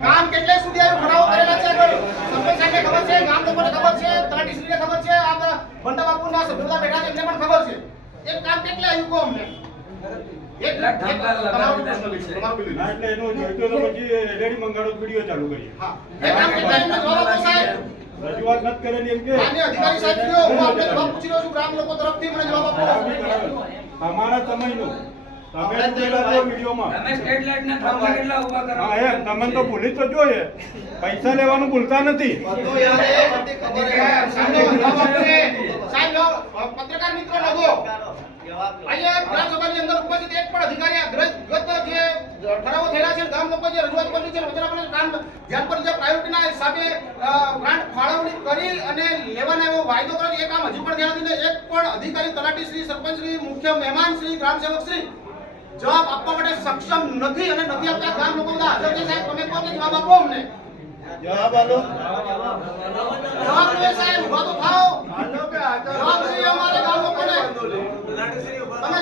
કામ કેટલે સુધી આવ્યું ખરાવો કરેલા છે સરપંચ સાહેબને ખબર છે, ગામ લોકોને ખબર છે, તલાટીશ્રીને ખબર છે, આ બંટા બાપુના સભ્યોના બેઠા છે એમને પણ ખબર છે. એક કામ કેટલે આવ્યું કહો અમને. એક તમારું બિલ ના એટલે એનો જોઈતો તો પછી રેડી મંગાડો વિડિયો ચાલુ કરીએ. હા એક કામ કેટલે એમને જવાબ આપો સાહેબ. રજૂઆત નથી કરેલી એમ કે માન્ય અધિકારી સાહેબ કયો હું આપને જવાબ પૂછી રહ્યો છું ગ્રામ લોકો તરફથી મને જવાબ આપો. અમારા સમયનો તમે જોયેલા છો વિડિયોમાં. તમે સ્ટેટ લાઇટ ના થાંભલા કેટલા ઊભા કરો? હા એમ તમે તો ભૂલી તો જોઈએ પૈસા લેવાનું ભૂલતા નથી. બધું યાદ છે, બધી ખબર છે. સાહેબ જવાબ આપશે. સાહેબ પત્રકાર મિત્રો લગો અહીંયા ગ્રામ સભાની અંદર ઉપસ્થિત એક પણ અધિકારી આ ગત જે ઠરાવો થયેલા છે ગામ લોકો જે રજૂઆત કરી છે વચન આપણે કામ ધ્યાન પર જે પ્રાયોરિટીના હિસાબે ગ્રાન્ટ ફાળવણી કરી અને લેવાના એવો વાયદો કર્યો એ કામ હજુ પણ ધ્યાન દીધું એક પણ અધિકારી તલાટી શ્રી સરપંચ શ્રી મુખ્ય મહેમાન શ્રી ગ્રામ સેવક શ્રી જવાબ આપવા માટે સક્ષમ નથી અને નથી આપતા. ગામ લોકો બધા હાજર છે સાહેબ તમે કહો કે જવાબ આપો અમને. જવાબ આલો. જવાબ લો સાહેબ ઉભા તો થાઓ. જવાબ જોઈએ અમારે ગામ લોકોને. તમે